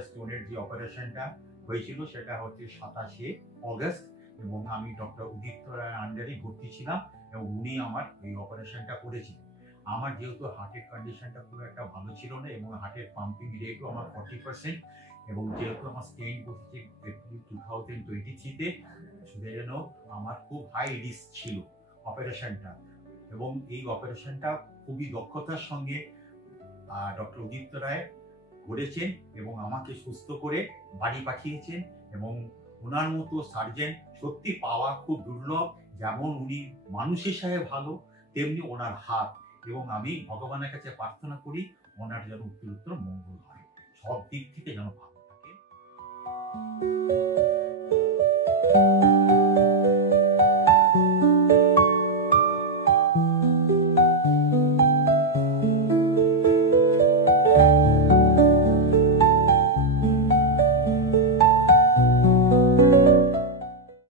একটা স্টোনের যে অপারেশনটা হয়েছিল সেটা হচ্ছে 27শে অগস্ট, এবং আমি ডক্টর উদিত রায়ের আন্ডারে ভর্তি ছিলাম এবং উনি আমার এই অপারেশনটা করেছিলেন। আমার যেহেতু হার্টের কন্ডিশনটা খুব একটা ভালো ছিল না এবং হার্টের পাম্পিং রেটও আমার 40%, এবং যেহেতু আমার স্টেইন বসেছে এপ্রিল 2023-তে, সেজন্য আমার খুব হাই রিস্ক ছিল অপারেশনটা, এবং এই অপারেশনটা খুবই দক্ষতার সঙ্গে ডক্টর উদিত রায় করেছেন এবং আমাকে সুস্থ করে বাড়ি পাঠিয়েছেন। এবং ওনার মতো সার্জেন সত্যি পাওয়া খুব দুর্লভ। যেমন উনি মানুষ হিসাবে ভালো, তেমনি ওনার হাত, এবং আমি ভগবানের কাছে প্রার্থনা করি ওনার যেন উত্তরোত্তর মঙ্গল হয়, সব দিক থেকে যেন ভালো থাকে।